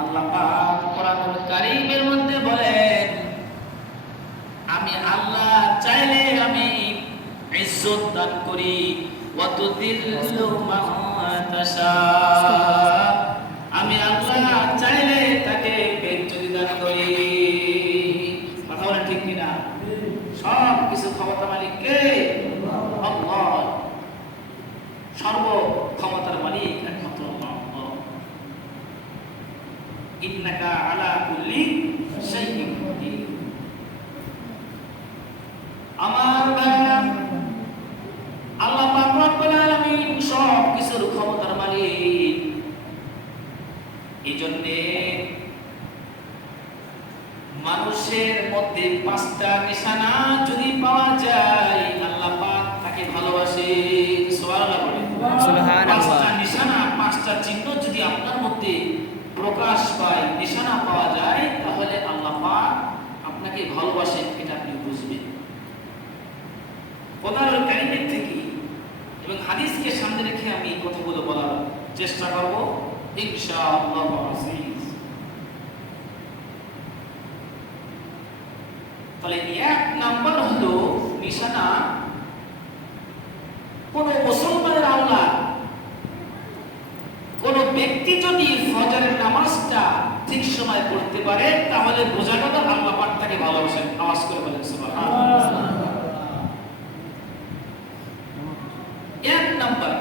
আল্লাহ পাক কোরআনুল কারীমের মধ্যে বলেন, আমি আল্লাহ চাইলে আমি ইজ্জত দান করি, ওয়া তুযিল্লু মান তাশা। আমি আল্লাহ চাইলে তাকে বেজ্জতি দান করি। কথা বলেন ঠিক কিনা? সব কিছু ক্ষমতার মালিক কে? আল্লাহ। সর্ব ক্ষমতার মালিক একমাত্র আল্লাহ। ইন্নাকা আলা কুল্লি শাইইন কাদির। আমার ভাইরা, আল্লাহ পাক রব্বুল আলামিন সব কিছুর ক্ষমতার মালিক। এইজন্য মানুষের মধ্যে পাঁচটা নিশানা যদি পাওয়া যায়, আল্লাহ পাক তাকে ভালোবাসে। সুবহানাল্লাহ বলেন। সুবহানাল্লাহ। পাঁচটা নিশানা, পাঁচটা চিহ্ন যদি আপনার মধ্যে প্রকাশ পায়, নিশানা পাওয়া যায়, তাহলে আল্লাহ পাক আপনাকে ভালোবাসেন, এটা আপনি বুঝবেন। কোরআনুল কারীমের থেকে এবং হাদিসকে সামনে রেখে আমি এই কথাগুলো বলার চেষ্টা করব ইনশাআল্লাহ আজিজ। তাহলে এক নাম্বার হলো নিশানা, কোন মুসলমানের আল্লাহ, কোন ব্যক্তি যদি ফজরের নামাজটা ঠিক সময় পড়তে পারে, তাহলে বোঝা গেল আল্লাহ পাক তাকে ভালোবাসেন। আওয়াজ করে বলেন সুবহানাল্লাহ। এক নাম্বার,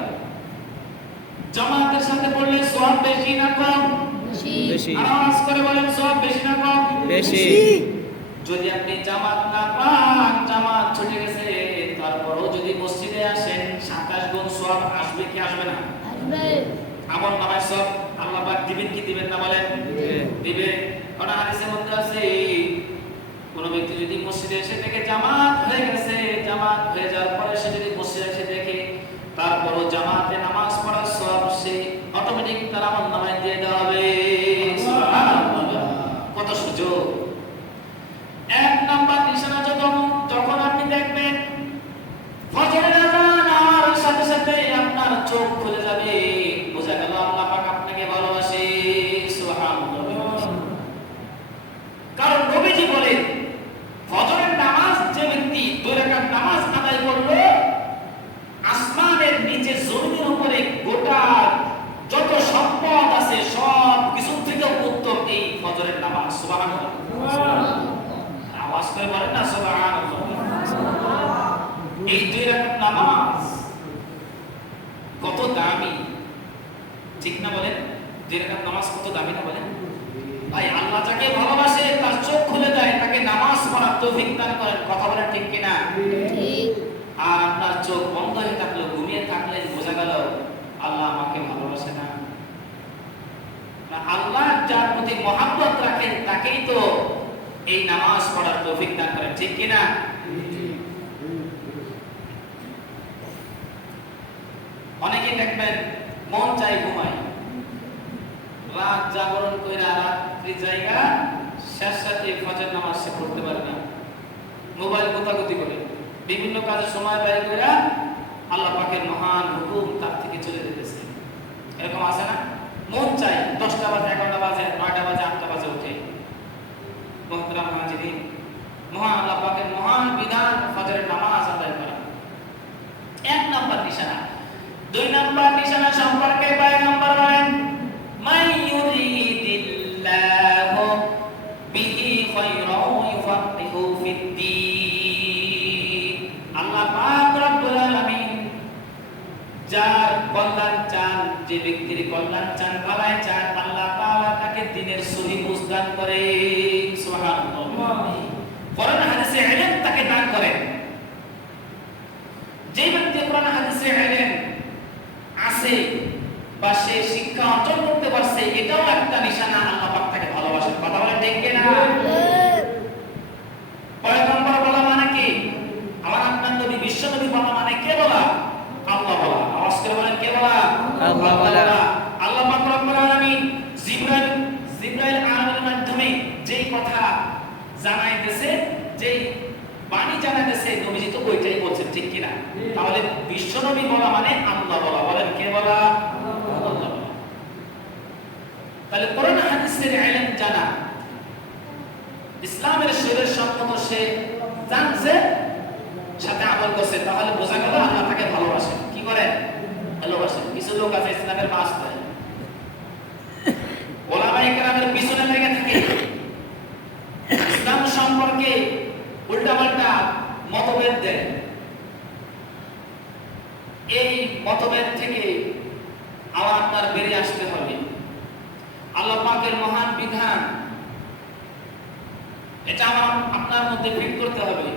জামাতের সাথে পড়লে সওয়াব বেশি না কম? বেশি। আওয়াজ করে বলেন সওয়াব বেশি না কম? বেশি। যদি আপনি জামাত না পান, জামাত ছুটে গেছে, তারপরও যদি মসজিদে আসেন, 27 গুণ সওয়াব আসবে কি আসবে না? আসবে। আমল নামায় সব আল্লাহ পাক দিবেন কি দিবেন না বলেন? দিবে। কারণ হাদিসের মধ্যে আছে, কোন ব্যক্তি যদি মসজিদে এসে দেখে জামাত হয়ে গেছে, জামাত হয়ে যাওয়ার পরে সে যদি মসজিদে এসে দেখে তারপরও জামাতে নামাজ পড়ার সওয়াব সে অটোমেটিক তার আমল নামায় দিয়ে দেওয়া হবে। সুবহানাল্লাহ। কত সুযোগ! এক নাম্বার নিশানা যখন আপনি দেখবেন ফজরের আযান আর সাথে সাথে আপনার চোখ খুলে যাবে, বোঝা গেল আল্লাহ পাক আপনাকে ভালোবাসে। সুবহানাল্লাহ। কারণ নবীজি বলেন, ফজরের নামাজ যে ব্যক্তি 2 রাকাত নামাজ আদায় করলো, আসমানের নিচে জমিনের উপরে গোটা যত সম্পদ আছে সব কিছু থেকে উত্তম এই ফজরের নামাজ। সুবহানাল্লাহ। আওয়াজ করে বলেন না সুবহানাল্লাহ। এই 2 রাকাত নামাজ কত দামি, ঠিক না বলেন? 2 রাকাত নামাজ কত দামি না বলেন? ভাই, আল্লাহ যাকে ভালোবাসে তার চোখ খুলে দেয়, তাকে নামাজ পড়ার তৌফিক দান করেন। কথা বলেন ঠিক কিনা? ঠিক। আর আপনার চোখ বন্ধ হয়ে থাকলো, ঘুমিয়ে থাকলে বোঝা গেল আল্লাহ আমাকে ভালোবাসে না। আল্লাহ যার প্রতি মহব্বত রাখেন তাকেই তো এই নামাজ পড়ার তৌফিক দান করেন, ঠিক কিনা? অনেকে দেখবেন মন চাই ঘুমায়, রাত জাগরণ কইরা রাত্রি জায়গা শেষ রাতে ফজর নামাজ সে পড়তে পারে না, মোবাইল গোতাগুতি করে বিভিন্ন কাজে সময় ব্যয় কইরা আল্লাহ পাকের মহান হুকুম তার থেকে চলে যেতেছে। এরকম আছে না? মন চাই 10টা বাজে, 11টা বাজে, 9টা বাজে, 8টা বাজে উঠে। মুহতারাম হাজিরিন, মহান আল্লাহ পাকের মহান বিধান ফজরের নামাজ আদায় করা এক নাম্বার নিশানা। 2 নাম্বার নিশানা সম্পর্কে পয়গম্বর বলেন, মান ইউরিদিল্লাহু বিহি খায়রান ইউফাক্কিহু ফিদ্দীন। আল্লাহ পাক রব্বুল আলামিন যার কল্যাণ চান, যে ব্যক্তির কল্যাণ চান, ভালাই চান, আল্লাহ তাআলা তাকে দ্বীনের সহি বুঝ দান করে। সুবহানাল্লাহ। কোরআন হাদিসে ইলম তাকে দান করেন। যে ব্যক্তি কোরআন হাদিসে ইলম আছে বা সে শিক্ষা অর্জন করতে পারছে, এটাও একটা নিশানা আল্লাহ পাক তাকে ভালোবাসেন। কথা বলেন ঠিক কিনা? পয়গম্বর বলা মানে কি? আমার আপনার নবী বিশ্ব নবী বলা মানে কে বলা? আল্লাহ বলা। আওয়াজ করে বলেন কে বলা? আল্লাহ বলা। আল্লাহ পাক রব্বুল আলামিন জিবরাইল আলামিনের মাধ্যমে যেই কথা জানাইতেছে, যেই বাণী জানাইতেছে, নবীজি তো ওইটাই বলছেন, ঠিক কিনা? তাহলে বিশ্ব নবী বলা মানে আল্লাহ বলা। বলেন কে বলা? আল্লাহ বলা। তাহলে কোরআন হাদিসের ইলম জানা, ইসলামের শরীয়ত সম্মত সে জানছে, সাথে আমল করছে, তাহলে বোঝা গেল আল্লাহ তাকে ভালোবাসেন। কি করেন? ভালোবাসেন। কিছু লোক আছে ইসলামের পাশ দেয়, ওলামায়ে কেরামের পিছনে লেগে থাকে, ইসলাম সম্পর্কে উল্টাপাল্টা মতভেদ দেয়। এই মতভেদ থেকে আবার আপনার বেরিয়ে আসতে হবে। আল্লাহ পাকের মহান বিধান, এটা আমার আপনার মধ্যে ফিট করতে হবে।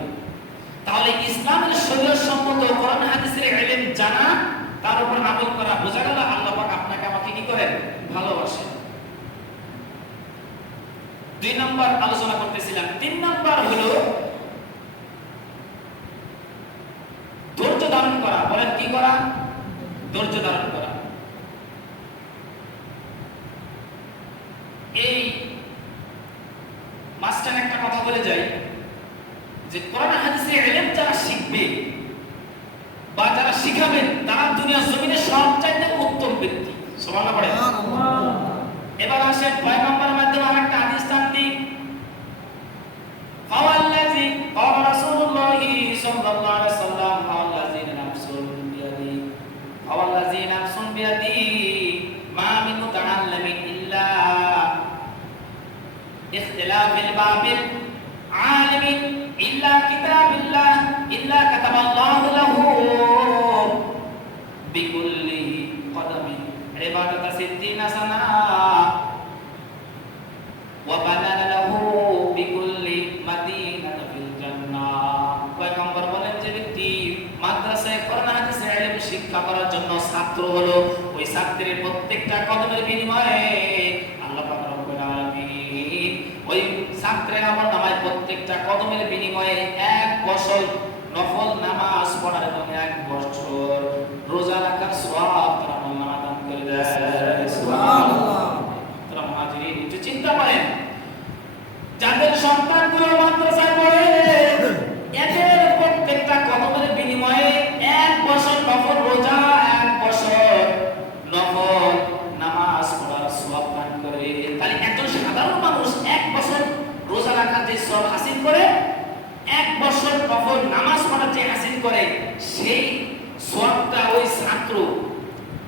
তাহলে ইসলামের শরীয়ত সম্মত কোরআন হাদিসের ইলম জানা, তার উপর আমল করা, বোঝা গেল আল্লাহ পাক আপনাকে আমাকে কি করেন? ভালোবাসেন। 2 নাম্বার আলোচনা করতেছিলাম। 3 নাম্বার হলো ধৈর্য ধারণ করা। বলেন কি করা? ধৈর্য ধারণ করা। এই মাস্টার একটা কথা বলে যাই যে কোরআন হাদিসের ইলম যারা শিখবে বা যারা শিখাবেন, তারা দুনিয়ার জমিনে সবচাইতে উত্তম ব্যক্তি। সুবহানাল্লাহ পড়ে। এবার আসেন পয়গম্বরের মাধ্যমে আরেকটা হাদিস টানছি। ফাওয়াল্লাযী ক্বালা রাসূলুল্লাহি সাল্লাল্লাহু আলাইহি ওয়াসাল্লাম, ফাওয়াল্লাযী নাফসুন বিয়াদি, ফাওয়াল্লাযী নাফসুন বিয়াদি, মা মিন মুতাআল্লিমিন ইল্লা ইখতিলাফিল বাবিল আলিমিন ইল্লা কিতাবিল্লাহ ইল্লা কাতাবাল্লাহু লাহু বিকুল্লি কদমিন ইবাদাতা সিদ্দিনা সানা ওয়া বানানা লাহু বিকুল্লি মাদিনাতা ফিল জান্নাহ। পয়গম্বর বলেন, যে ব্যক্তি মাদ্রাসায় কোরআন হাদিসের ইলম শিক্ষা করার জন্য ছাত্র হলো, ওই ছাত্রের প্রত্যেকটা কদমের বিনিময়ে আল্লাহ পাক রব্বুল আলামিন ওই ছাত্রের আমলনামায় প্রত্যেকটা কদমের বিনিময়ে 1 বছর নফল নামাজ পড়ার এবং 1 বছর রোজা রাখার সওয়াব তার আমলনামা দান করে দেয়। সুবহানাল্লাহ। তারা মুহাজিরিন একটু চিন্তা করেন, যাদের সন্তানগুলো মাদ্রাসায় পড়ে, এদের প্রত্যেকটা কদমের বিনিময়ে 1 বছর নফল রোজা, 1 বছর নফল নামাজ পড়ার সওয়াব দান করে। তাহলে একজন সাধারণ মানুষ 1 বছর রোজা রাখার যে সওয়াব হাসিল করে, 1 বছর নফল নামাজ পড়ার যে হাসিল করে, সেই সওয়াবটা ওই ছাত্র,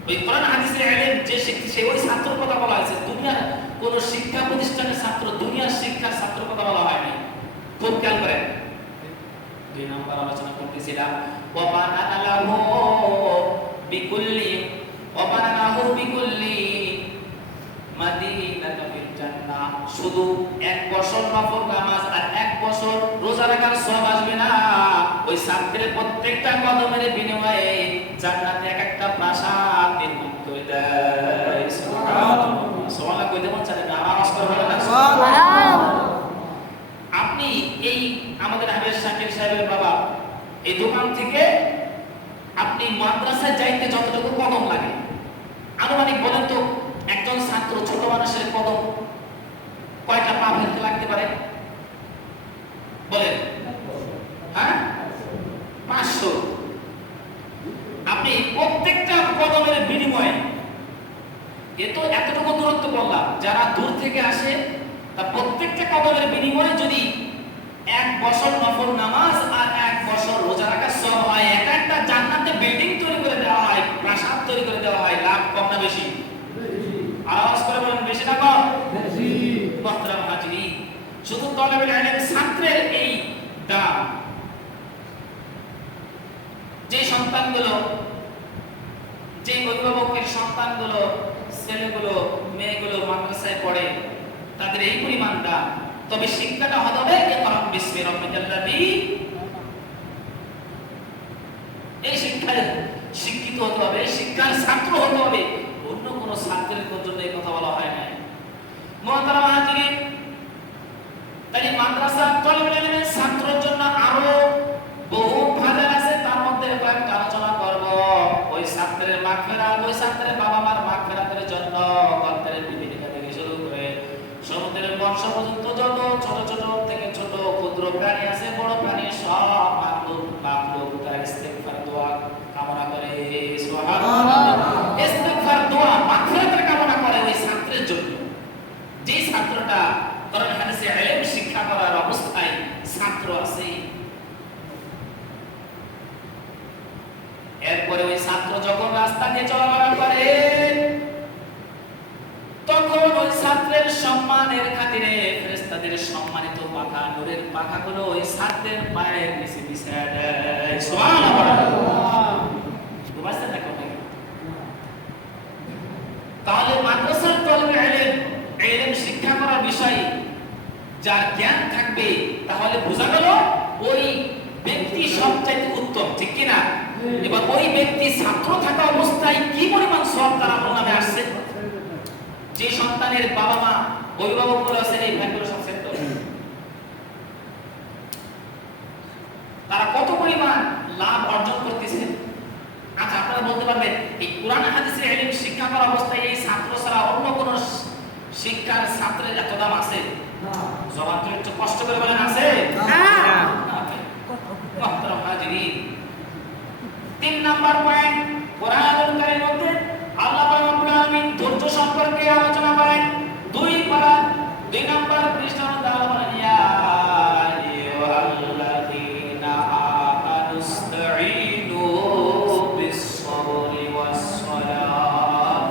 ওই কোরআন হাদিসের ইলম যে শিখছে, সেই ওই ছাত্রের কথা বলা হয়েছে। দুনিয়ার কোন শিক্ষা প্রতিষ্ঠানের ছাত্র, দুনিয়ার শিক্ষার ছাত্রের কথা বলা হয়নি। খুব খেয়াল করেন। 2 নাম্বার আলোচনা করতেছিলাম, ওয়া বানানা লাহু বিকুল্লি মাদিনাতা ফিল জান্নাহ। শুধু 1 বছর নফল নামাজ আর 1 বছর রোজা রাখার সওয়াব আসবে না, ওই ছাত্রের প্রত্যেকটা কদমের বিনিময়ে জান্নাতে একটা প্রাসাদ নির্মাণ করে দেয়। সুবহানাল্লাহ। সুবহানাল্লাহ কইতে মন চায় না? আওয়াজ করে বলেন না সুবহানাল্লাহ। আপনি এই আমাদের হাবিব শাকির সাহেবের বাবা, এই দোকান থেকে আপনি মাদ্রাসায় যাইতে যতটুকু কদম লাগে, আনুমানিক বলেন তো, একজন ছাত্র, ছোট মানুষের কদম কয়টা পা ফেলতে লাগতে পারে? বলেন। হ্যাঁ, 500। আপনি প্রত্যেকটা কদমের বিনিময়ে, এতটুকু দূরত্ব বললাম, যারা দূর থেকে আসে, তা প্রত্যেকটা কদমের বিনিময়ে যদি 1 বছর নফল নামাজ আর 1 বছর রোজা রাখার সওয়াব হয়, একটা জান্নাতে বিল্ডিং তৈরি করে দেওয়া হয়, প্রাসাদ তৈরি করে দেওয়া হয়। লাভ কম না বেশি? আওয়াজ করে বলেন, বেশি না কম? বেশি। মুহতারাম হাজিরিন, শুধু তলেবের ইলম ছাত্রের এই দাম। যে সন্তানগুলো, যে অভিভাবকের সন্তানগুলো, ছেলেগুলো, মেয়েগুলো মাদ্রাসায় পড়ে, তাদের এই পরিমাণ দাম। তবে শিক্ষাটা হতে হবে ইকরা বিসমি রাব্বিকাল্লাযী, এই শিক্ষায় শিক্ষিত হতে হবে, শিক্ষার ছাত্র হতে হবে। অন্য কোন ছাত্রের জন্য এই কথা বলা হয় না। মুহতারাম হাজিরিন, তাই মাদ্রাসা তলেবের ইলমের ছাত্রের জন্য আরো বহু ফায়দা আছে। তার মধ্যে কয়েকটা আলোচনা করব। ওই ছাত্রের মাগফিরাত, ওই ছাত্রের বাবা মার মাগফিরাতের জন্য গর্তের বিবিধিকা থেকে শুরু করে সমুদ্রের বর্ষা পর্যন্ত যত ছোট ছোট থেকে ছোট ক্ষুদ্র প্রাণী আছে, বড় প্রাণী, সব মাখলুক তার ইস্তেগফার দোয়া কামনা করে। সুবহানাল্লাহ। ইস্তেগফার দোয়া মাগফিরাতের কামনা করে ওই ছাত্রের জন্য। যে ছাত্রটা কোরআন হাদিসে ইলম শিক্ষা করার অবস্থায় ছাত্র আছে, এরপরে ওই ছাত্র যখন রাস্তা দিয়ে চলাফেরা করে তখন ওই ছাত্রের সম্মানের খাতিরে ফেরেশতাদের সম্মানিত পাখা, নূরের পাখাগুলো ওই ছাত্রের পায়ের নিচে বিছিয়ে দেয়। সুবহানাল্লাহ। বুঝছেন না কথা? তাহলে মাদ্রাসার তলবে ইলম শিক্ষা করার বিষয়ে যার জ্ঞান থাকবে তাহলে বোঝা গেল ওই ব্যক্তি সবচাইতে উত্তম, ঠিক কি না? এবার ওই ব্যক্তি ছাত্র থাকা অবস্থায় কি পরিমাণ সওয়াব তার আমল নামে আসছে। যে সন্তানের বাবা মা অভিভাবকগুলো আছেন এই ভাইগুলো সব সেট, তারা কত পরিমাণ লাভ অর্জন করতেছে। আচ্ছা, আপনারা বলতে পারবেন এই কোরআন হাদিসের ইলম শিক্ষা করার অবস্থায় এই ছাত্র ছাড়া অন্য কোন শিক্ষার ছাত্রের এত দাম আছে? জবাব দিলে একটু কষ্ট করে বলেন, আছে? তিন নাম্বার পয়েন্ট, কোরআনুল কারীমের মধ্যে আল্লাহ পাক রব্বুল আলামিন ধৈর্য সম্পর্কে আলোচনা করেন। 2 নাম্বার পৃষ্ঠা আল্লাহ বলেন, ইয়া আইয়ুহাল্লাযীনা আমানুস্তাঈনু বিস-সাবরি ওয়াস-সালাহ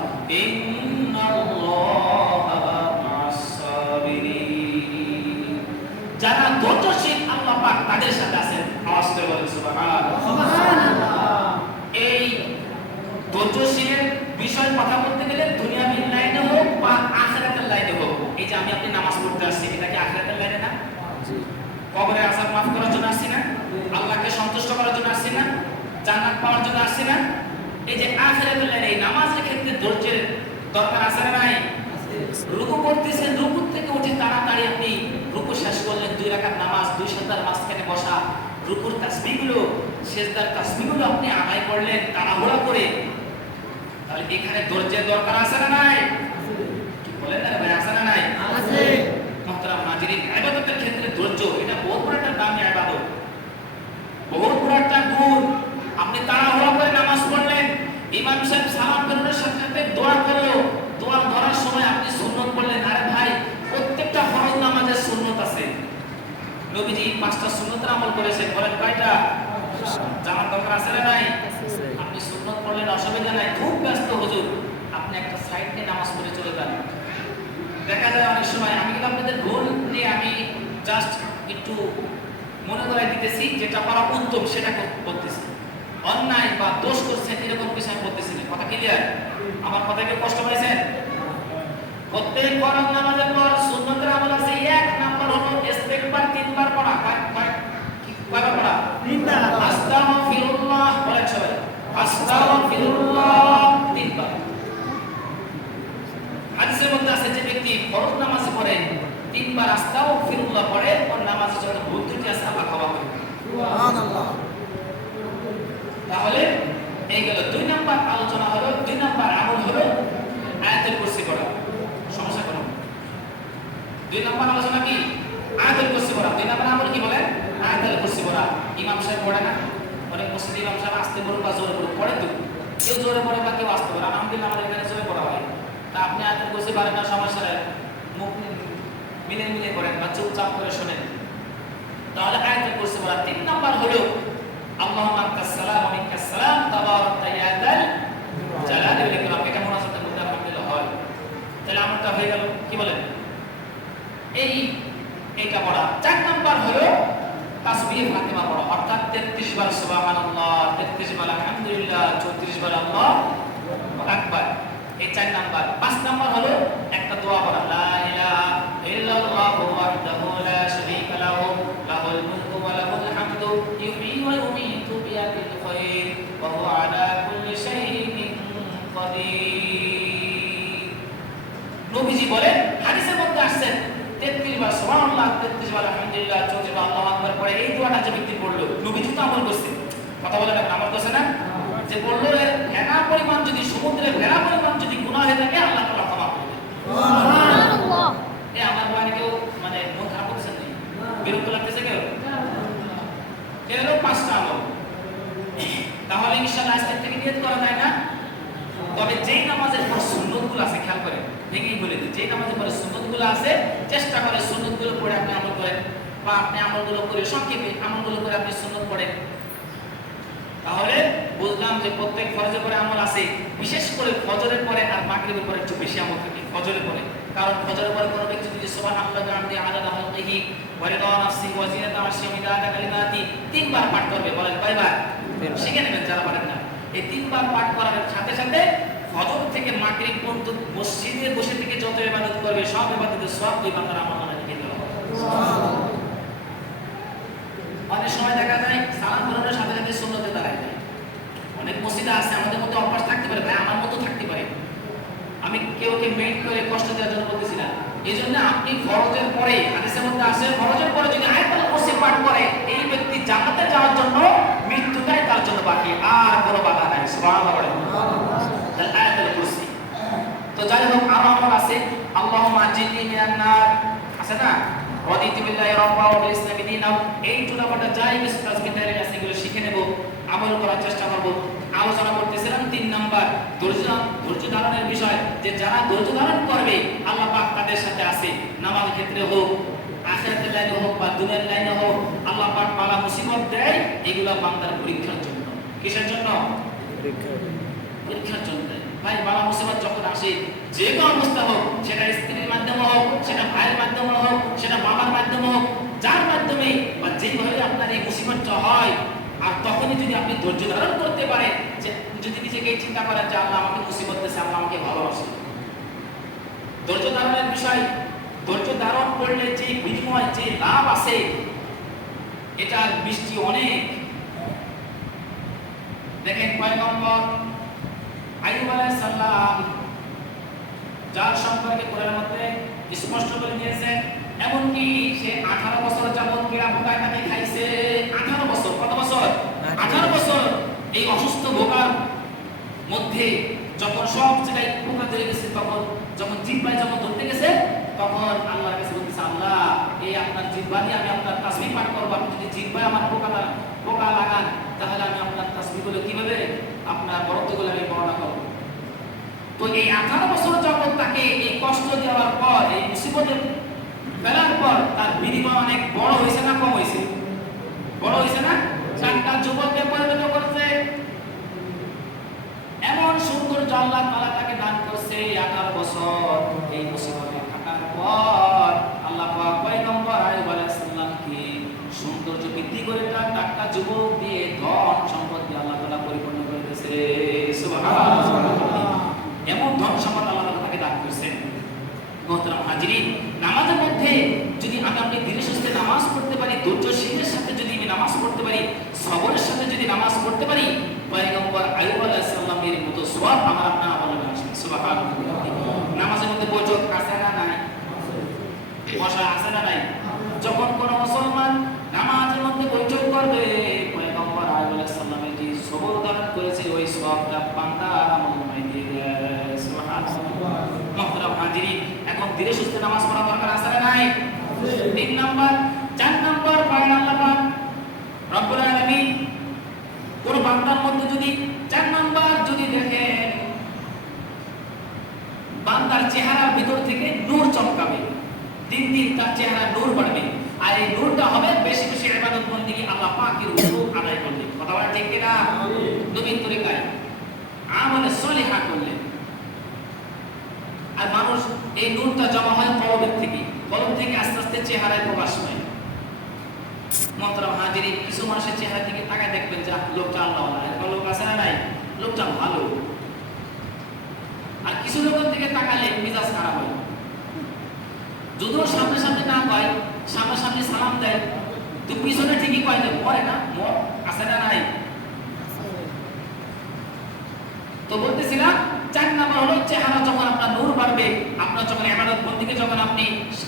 ইন্নাল্লাহা মা'আস-সাবিরিন। যারা ধৈর্যশীল আল্লাহ পাক তাদের সাথে আছেন। আওয়াজ করে বলেন সুবহানাল্লাহ। এই ধৈর্যশীলের বিষয় কথা বলতে গেলে দুনিয়াবীর লাইনে হোক বা আখিরাতের লাইনে হোক, এই যে আমি আপনি নামাজ পড়তে আসছি, এটা কি আখিরাতের লাইনে না? কবরের আযাব মাফ করার জন্য আসছি না? আল্লাহকে সন্তুষ্ট করার জন্য আসছি না? জান্নাত পাওয়ার জন্য আসছি না? এই যে আখিরাতের লাইনে এই নামাজের ক্ষেত্রে ধৈর্যের দরকার আছে না নাই? রুকু করতেছেন, রুকু থেকে উঠে তাড়াতাড়ি আপনি রুকু শেষ করলেন, 2 রাকাত নামাজ, 2 সাজদার মাঝখানে বসা, রুকুর তাসবিহগুলো, সিজদার তাসবিহগুলো আপনি আদায় করলেন তাড়াহুড়া করে, তাহলে এখানে ধৈর্যের দরকার আছে না নাই? কি বলেন না ভাই, আছে না নাই? আছে। মুহতারাম হাজিরিন, ইবাদতের ক্ষেত্রে ধৈর্য এটা বহুত বড় একটা দামি ইবাদত, বহুত বড় একটা গুণ। আপনি তাড়াহুড়া করে নামাজ পড়লেন, ইমাম সাহেব সালাম ফেরানোর সাথে সাথে দোয়া করলো, দোয়া ধরার সময় আপনি সুন্নত পড়লেন। আরে ভাই, প্রত্যেকটা ফরজ নামাজের সুন্নত আছে। নবীজি 5টা সুন্নতের আমল করেছেন, বলেন কয়টা? জানার দরকার আছে না নাই? আপনি সুন্নত পড়লেন, অসুবিধা নাই, খুব ব্যস্ত হুজুর, আপনি একটা সাইড নিয়ে নামাজ পড়ে চলে যান। দেখা যায় অনেক সময়, আমি কিন্তু আপনাদের ভুল নিয়ে আমি জাস্ট একটু মনে করাই দিতেছি, যেটা করা উত্তম সেটা করতেছি, অন্যায় বা দোষ করছেন এরকম কিছু আমি বলতেছি না। কথা ক্লিয়ার? আমার কথা কি কষ্ট পাইছেন? প্রত্যেক ফরজ নামাজের পর সুন্নতের আমল আছে। 1 নাম্বার হলো ইস্তেগফার 3 বার পড়া। কয়বার পড়া? 3 বার। আস্তাগফিরুল্লাহ বলেন সবাই, আস্তাগফিরুল্লাহ 3 বার। হাদিসের মধ্যে আছে যে ব্যক্তি ফরজ নামাজ পড়ে 3 বার আস্তাগফিরুল্লাহ পড়ে, ওর নামাজে যত ভুল ত্রুটি আছে আল্লাহ ক্ষমা করে। সুবহানাল্লাহ। তাহলে এই গেল 2 নাম্বার আলোচনা হলো, 2 নাম্বার আমল হলো আয়াতুল কুরসি পড়া। সমস্যা কোন? 2 নাম্বার আলোচনা কি? আয়াতুল কুরসি পড়া। 2 নাম্বার আমল কি বলেন? আয়াতুল কুরসি পড়া। ইমাম সাহেব পড়ে না? অনেক মসজিদে ইমাম সাহেব আস্তে পড়ে বা জোরে পড়ে তো, কেউ জোরে পড়ে বা কেউ আস্তে পড়ে। আলহামদুলিল্লাহ আমাদের এখানে জোরে পড়া হয়। তা আপনি আয়াতুল কুরসি পারেন না, সমস্যা নেই, মুখ মিলে পড়েন বা চুপচাপ করে শুনেন। তাহলে আয়াতুল কুরসি পড়া। 3 নাম্বার হলো আল্লাহুম্মা আনতাস সালাম ওয়া মিনকাস সালাম তাবারাকতা ইয়া যাল জালালি ওয়াল ইকরাম। এটা মুনাজাতের মধ্যে আলহামদুলিল্লাহ হয়। তাহলে আমলটা হয়ে গেল, কি বলেন? এইটা পড়া। 4 নাম্বার হলো তাসবিহ ফাতিমা পড়া, অর্থাৎ 33 বার সুবহানাল্লাহ, 33 বার আলহামদুলিল্লাহ, 34 বার আল্লাহু আকবার। এই 4 নাম্বার। 5 নাম্বার হলো একটা দোয়া পড়া, লা ইলাহা ইল্লাল্লাহু ওয়াহদাহু লা শারীকা লাহু লাহুল মুলকু ওয়া লাহুল হামদু ইহয়ী ওয়া ইউমীতু বিয়াদিল খায়র ওয়া হুয়া আলা কুল্লি শাইইন কাদির। নবীজি বলেন, হাদিসের মধ্যে আসছে 33 বার সুবহানাল্লাহ, 33 বার আলহামদুলিল্লাহ, 34 বার আল্লাহু আকবার পড়ে এই দোয়াটা যে ব্যক্তি পড়লো, নবীজি তো আমল করছে। কথা বলেন, আপনি আমল করছেন না? যে বললো এর ভেড়া পরিমাণ যদি, সমুদ্রের ভেড়া পরিমাণ যদি গুনাহ হয়ে থাকে আল্লাহ তাআলা ক্ষমা করবেন। সুবহানাল্লাহ। আমার মানে কেউ মানে মন খারাপ করছেন না? বিরক্ত লাগতেছে কেউ? এলো 5টা আমল। তাহলে ইনশাআল্লাহ আজকে থেকে নিয়ত করা যায় না? তবে যেই নামাজের পর সুন্নতগুলো আছে খেয়াল করেন, ভেঙেই বলে দিই, যেই নামাজের পরে সুন্নতগুলো সুন্নতগুলো আছে চেষ্টা করে সুন্নতগুলো পড়ে আপনি আমল করেন, বা আপনি আমলগুলো করে সংক্ষেপে আমলগুলো করে আপনি সুন্নত পড়েন। তাহলে বুঝলাম যে প্রত্যেক ফরজের পরে আমল আছে, বিশেষ করে ফজরের পরে আর মাগরিবের পরে একটু বেশি আমল থাকে ফজরের পরে। কারণ ফজরের পরে কোনো ব্যক্তি যদি সুবহানাল্লাহি ওয়া বিহামদিহি আদাদা খালকিহি ওয়া রিদা নাফসিহি ওয়া জিনাতা আরশিহি ওয়া মিদাদা কালিমাতিহি তিনবার পাঠ করবে। বলেন কয়বার? শিখে নেবেন যারা পারেন না। এই তিনবার পাঠ করার সাথে সাথে ফজর থেকে মাগরিব পর্যন্ত মসজিদে বসে থেকে যত ইবাদত করবে সব ইবাদতের সওয়াব ওই বান্দার আমলনামায় লিখে দেওয়া হবে। সুবহানাল্লাহ। অনেক সময় দেখা যায় সালাম ফেরানোর সাথে সাথে সুন্নতে দাঁড়ায় যায়। অনেক মসজিদে আছে, আমাদের মধ্যে অভ্যাস থাকতে পারে, ভাই আমার মতো থাকতে পারে, আমি কেউকে মেইন করে কষ্ট দেওয়ার জন্য বলতেছি না। এই জন্য আপনি ফরজের পরে, হাদিসের মধ্যে আসে ফরজের পরে যদি আয়াতুল কুরসি পাঠ করে এই ব্যক্তি জান্নাতে যাওয়ার জন্য মৃত্যুটাই তার জন্য বাকি, আর কোনো বাধা নাই। সুবহানাল্লাহ। আয়াতুল কুরসি তো যাই হোক আরো আমল আছে, আল্লাহুম্মা আজিরনি মিনান নার আছে না, রাদিতু বিল্লাহি রাব্বা ওয়া বিল ইসলামি দীনাও, এই টুনাপাটা যাই কিছু তাসবিহের আছে এগুলো শিখে নেব, আমল করার চেষ্টা করব। আলোচনা করতেছিলাম 3 নাম্বার ধৈর্য ধারণের বিষয়, যে যারা ধৈর্য ধারণ করবে আল্লাহ পাক তাদের সাথে আছে। নামাজের ক্ষেত্রে হোক, আখিরাতের লাইনে হোক বা দুনিয়ার লাইনে হোক, আল্লাহ পাক বালা মুসিবত দেয় এগুলো বান্দার পরীক্ষার জন্য। কিসের জন্য? পরীক্ষার জন্য। ভাই বালা মুসিবত যখন আসে যে কোনো অবস্থা হোক, সেটা স্ত্রীর মাধ্যমে হোক, সেটা ভাইয়ের মাধ্যমে হোক, সেটা বাবার মাধ্যমে হোক, যার মাধ্যমে বা যেভাবে আপনার এই মুসিবতটা হয়, আর তখনই যদি আপনি ধৈর্য ধারণ করতে পারেন, যে যদি নিজেকে চিন্তা করেন যে আল্লাহ আমাকে মুসিবত দিয়েছে, আল্লাহ আমাকে ভালোবাসে, ধৈর্য ধারণের বিষয়, ধৈর্য ধারণ করলে যে বিনিময় যে লাভ আছে এটার বৃষ্টি অনেক। দেখেন পয়গম্বর আইয়ুব আলাইহিস সালাম যার সম্পর্কে কোরআনের মধ্যে স্পষ্ট করে দিয়েছেন, এমনকি সে 18 বছর যাবত কিড়া পোকায় তাকে খাইছে। 18 বছর, কত বছর? 18 বছর এই অসুস্থ ভোগার মধ্যে যখন সব জায়গায় পোকা ধরে গেছে, তখন যখন জিহ্বায় যখন ধরতে গেছে, তখন আল্লাহর কাছে বলতেছে, আল্লাহ এই আপনার জিহ্বা দিয়ে আমি আপনার তাসবিহ পাঠ করব, আপনি যদি জিহ্বায় আমার পোকা লাগান তাহলে আমি আপনার তাসবিহগুলো কিভাবে, আপনার বরত্বগুলো আমি বর্ণনা করব। তো এই 18 বছর যখন তাকে এই কষ্ট দেওয়ার পর, এই মুসিবতে ফেলার পর তার বিনিময় অনেক বড় হয়েছে না কম হয়েছে? বড় হয়েছে না? চারটা যুবককে পরিণত করছে, এমন সুন্দর আল্লাহ তাআলা তাকে দান করছে। 18 বছর এই মুসিবতে থাকার পর আল্লাহ পাক পয়গম্বর আইয়ুব আলাইহিস সালামকে সৌন্দর্য বৃদ্ধি করে তার টাটকা যুবক দিয়ে ধন সম্পদ দিয়ে আল্লাহ তাআলা পরিপূর্ণ করে দিয়েছে। সুবহানাল্লাহ। এমন ধন সম্পদ আল্লাহ তাআলা তাকে দান করেছেন। মোহতারাম হাজিরিন, নামাজের মধ্যে যদি আপনি ধীরে সুস্থে নামাজ পড়তে পারি, ধৈর্যশীলের সাথে যদি আমি নামাজ পড়তে পারি, সবরের সাথে যদি নামাজ পড়তে পারি, পয়গম্বর আইয়ুব আলাইহিস সালামের মতো সওয়াব আমার আপনার আমলে আসবে। সুবহানাল্লাহ। নামাজের মধ্যে বৈঠক আছে না নাই? বসা আছে না নাই? যখন কোন মুসলমান নামাজের মধ্যে বৈঠক করবে, পয়গম্বর আইয়ুব আলাইহিস সালামের যে সবর ধারণ করেছে ওই সওয়াবটা বান্দার আমলে দিয়ে দেয়। সুবহানাল্লাহ। মোহতারাম হাজিরিন, এখন ধীরে সুস্থে নামাজ পড়া দরকার আছে না নাই? 3 নাম্বার। 4 নাম্বার পয়েন্ট, আল্লাহ পাক রব্বুল আলামিন কোন বান্দার মধ্যে যদি 4 নাম্বার যদি দেখেন বান্দার চেহারার ভিতর থেকে নূর চমকাবে, দিন দিন তার চেহারা নূর বাড়বে, আর এই নূরটা হবে বেশি বেশি ইবাদত বন্দেগী আল্লাহ পাকের হুকুম আদায় করলে। কথা বলা ঠিক কিনা? নবীর তরিকায় আমলে সলিহা করলে। আর মানুষ এই নূরটা জমা হয় কলবের থেকে, কলব থেকে আস্তে আস্তে চেহারায় প্রকাশ পায়। মোহতারাম হাজিরিন, কিছু মানুষের চেহারা দিকে তাকায় দেখবেন যে লোকটা আল্লাহওয়ালা, এরকম লোক আছে না নাই? লোকটা ভালো। আর কিছু লোকের দিকে তাকালে মেজাজ খারাপ হয়, যদিও সামনে সামনে না কয়, সামনে সামনে সালাম দেয়, তো পিছনে ঠিকই কয় দেয়, পরে না মত আছে না নাই? তো বলতেছিলাম 4 নাম্বার হলো চেহারা যখন আপনার নূর বাড়বে, আপনার যখন ইবাদত বন্দেগী যখন আপনি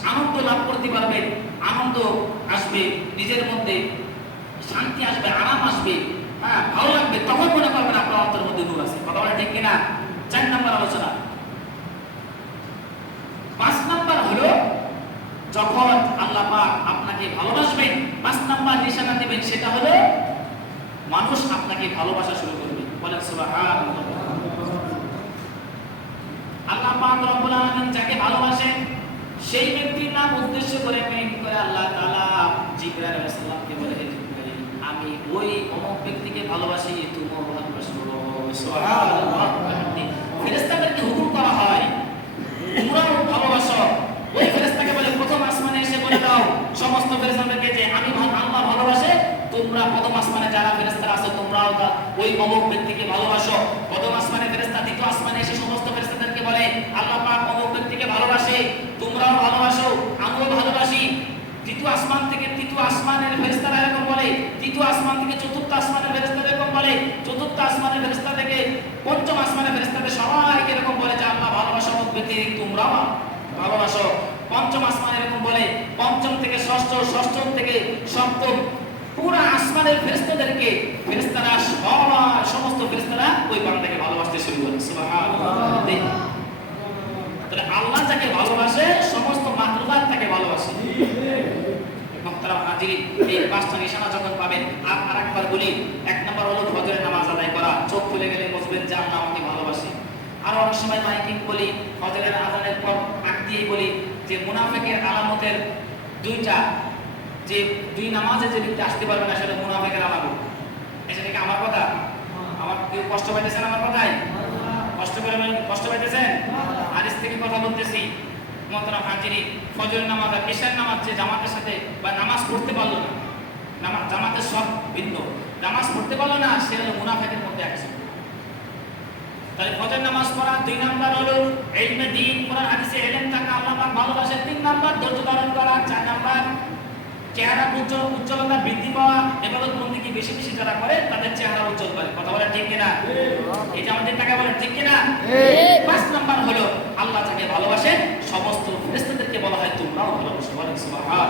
আনন্দ লাভ করতে পারবেন, আনন্দ আসবে নিজের মধ্যে, শান্তি আসবে, আরাম আসবে, হ্যাঁ ভালো লাগবে, তখন মনে করবেন আপনার অন্তরের মধ্যে নূর আছে। কথা বলা ঠিক কিনা? 4 নাম্বার আলোচনা। 5 নাম্বার হলো যখন আল্লাহ পাক আপনাকে ভালোবাসবেন, 5 নাম্বার নিশানা দিবেন, সেটা হলো মানুষ আপনাকে ভালোবাসা শুরু করবে। বলেন সুবহানাল্লাহ। আল্লাহ পাক রব্বুল আলামিন যাকে ভালোবাসেন সেই ব্যক্তির নাম উদ্দেশ্য করে মেইন করে আল্লাহ তাআলা জিবরাইল আলাইহিস সালামকে বলে, হে জিবরাইল, আমি ওই অমুক ব্যক্তিকে ভালোবাসি, তুমিও ভালোবাসো। সুবহানাল্লাহ। ফেরেশতাদেরকে হুকুম করা হয় তোমরাও ভালোবাসো। ওই ফেরেশতাকে বলে প্রথম আসমানে এসে বলে দাও সমস্ত ফেরেশতাদেরকে যে আমি আল্লাহ ভালোবাসে, তোমরা প্রথম আসমানে যারা ফেরেশতারা আছে তোমরাও ওই অমুক ব্যক্তিকে ভালোবাসো। প্রথম আসমানে ফেরেশতা দ্বিতীয় আসমানে এসে সমস্ত ফেরেশতাদেরকে বলে আল্লাহ পাক অমুক ব্যক্তিকে ভালোবাসে, তোমরাও ভালোবাসো, আমিও ভালোবাসি। দ্বিতীয় আসমান থেকে তৃতীয় আসমানের ফেরেশতারা এরকম বলে, তৃতীয় আসমান থেকে চতুর্থ আসমানের ফেরেশতারা এরকম বলে, চতুর্থ আসমানের ফেরেশতা থেকে পঞ্চম আসমানের ফেরেশতাদের সবাইকে এরকম বলে যে আল্লাহ ভালোবাসো, অমুক ব্যক্তি তোমরাও ভালোবাসো। পঞ্চম আসমান এরকম বলে, পঞ্চম থেকে ষষ্ঠ, ষষ্ঠম থেকে সপ্তম, পুরো আসমানের ফেরেশতাদেরকে ফেরেশতারা সমস্ত ফেরেশতারা ওই বান্দাকে ভালোবাসতে শুরু করে। সুবহানাল্লাহ। তাহলে আল্লাহ যাকে ভালোবাসে সমস্ত মাখলুকাত তাকে ভালোবাসে। মুহতারাম হাজিরিন, এই পাঁচটা নিশানা যখন পাবেন, আরেকবার বলি, এক নাম্বার হলো ফজরের নামাজ আদায় করা। চোখ খুলে গেলে বুঝবেন যে আল্লাহ আমাকে ভালোবাসে। আর অনেক সময় মাইকিং বলি, ফজরের আযানের পর আগ দিয়েই বলি যে মুনাফিকের আলামতের দুইটা, যে দুই নামাজে যে ব্যক্তি আসতে পারবে না সেটা মুনাফিকের আলামত। এটা কি আমার কথা? আমার কেউ কষ্ট পাইতেছেন আমার কথায়? কষ্ট পাইতেছেন? হাদিস থেকে কথা বলতেছি। মুহতারাম হাজিরিন, ফজরের নামাজ আর ইশার নামাজ যে জামাতের সাথে বা নামাজ পড়তে পারলো না, নামাজ জামাতের সব ভিন্ন, নামাজ পড়তে পারলো না, সে হলো মুনাফিকের মধ্যে একজন। তাহলে ফজর নামাজ পড়া, দুই নাম্বার হলো ইলমে দ্বীন, কোরআন হাদিসে ইলম থাকা, আল্লাহ পাক ভালোবাসে, তিন নাম্বার ধৈর্য ধারণ করা, চার নাম্বার চেহারা উজ্জ্বলতা বৃদ্ধি পাওয়া, ইবাদত বন্দেগী বেশি বেশি যারা করে তাদের চেহারা উজ্জ্বল করে। কথা বলেন ঠিক কিনা? এই যে আমাদের টাকা বলেন ঠিক কিনা? পাঁচ নাম্বার হলো আল্লাহ যাকে ভালোবাসে সমস্ত ফেরেশতাদেরকে বলা হয় তোমরাও ভালোবাসো। বলেন সুবহানাল্লাহ।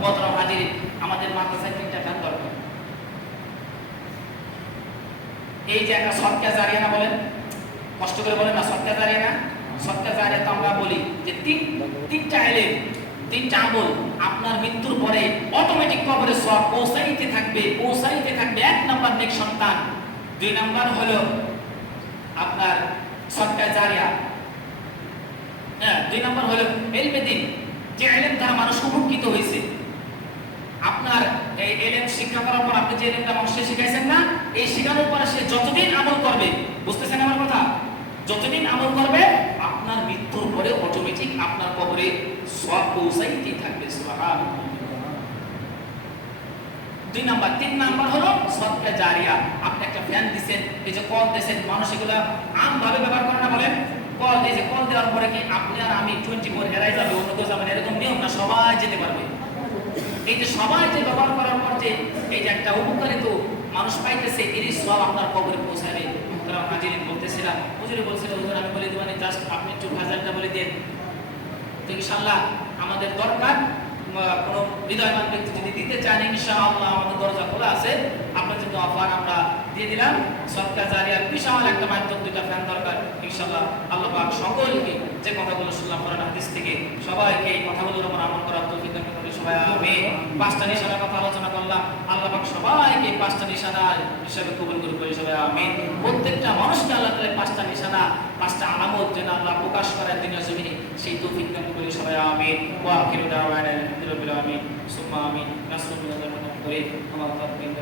মুহতারাম হাজিরিন, আমাদের মাদ্রাসায় তিনটা ফ্যান দরকার। এই যে একটা সদকা জারিয়া না, বলেন কষ্ট করে বলেন না, সদকা জারিয়া না? সদকা জারিয়া তো আমরা বলি যে তিনটা ইলম, তিনটা আমল আপনার মৃত্যুর পরে অটোমেটিক কবরে সওয়াব পৌঁছাইতে থাকবে। এক নাম্বার নেক সন্তান, দুই নাম্বার হলো আপনার সদকা জারিয়া, দুই নাম্বার হলো ইলমে দ্বীন, যে ইলম দ্বারা মানুষ উপকৃত হয়েছে। আপনার এই ইলম শিক্ষা করার পর আপনি যে ইলমটা মানুষকে শিখাইছেন না, এই শিখানোর পর সে যতদিন আমল করবে, বুঝতেছেন আমার কথা, যতদিন আমল করবে আপনার মৃত্যুর পরে অটোমেটিক আপনার কবরে সওয়াব পৌঁছাইতেই থাকবে। সুবহানাল্লাহ। দুই নাম্বার, তিন নাম্বার হলো সদকা জারিয়া। আপনি একটা ফ্যান দিবেন, এই যে কল দিবেন, মানুষ এগুলা আমভাবে ব্যবহার করে না, বলেন কল, এই যে কল দেওয়ার পরে কি আপনি আর আমি 24 এরাই যাবে, অন্য কেউ যাবে না, এরকম নিয়ম না, সবাই যেতে পারবে। এই যে সবাই যে ব্যবহার করার পর যে এই যে একটা উপকারিত মানুষ পাইতেছে, এরই সওয়াব আপনার কবরে পৌঁছাবে। মুহতারাম হাজিরিন, বলতেছিলাম হুজুর বলছিল, হুজুর আমি বলে দিবানি, জাস্ট আপনি একটু হাজারটা বলে দেন। তো ইনশাআল্লাহ আমাদের দরকার, কোনো হৃদয়বান ব্যক্তি যদি দিতে চান ইনশাআল্লাহ আমাদের দরজা খোলা আছে। আপনার জন্য অফার আমরা দিয়ে দিলাম, সদকা জারিয়ার বিশাল একটা মাধ্যম, দুইটা ফ্যান দরকার। ইনশাআল্লাহ আল্লাহ পাক সকলকে যে কথাগুলো শুনলাম কোরআন হাদিস থেকে সবাইকে এই কথাগুলোর উপর আমল করার তৌফিক দান করুন সবাই, আমিন। পাঁচটা নিশানার কথা আলোচনা করলাম, আল্লাহ পাক সবাইকে পাঁচটা নিশানা হিসেবে কবুল করুন সবাই, আমিন। প্রত্যেকটা মানুষকে আল্লাহ তাআলা পাঁচটা নিশানা, পাঁচটা আলামত যেন আল্লাহ প্রকাশ করার দুনিয়া জমিনে সেই তৌফিক দান করুন সবাই, আমিন। ওয়া আখিরু দাওয়ানা আলহামদুলিল্লাহি আমিন সুম্মা আমিন। নাসরুল্লাহ করে আমার তাকবীর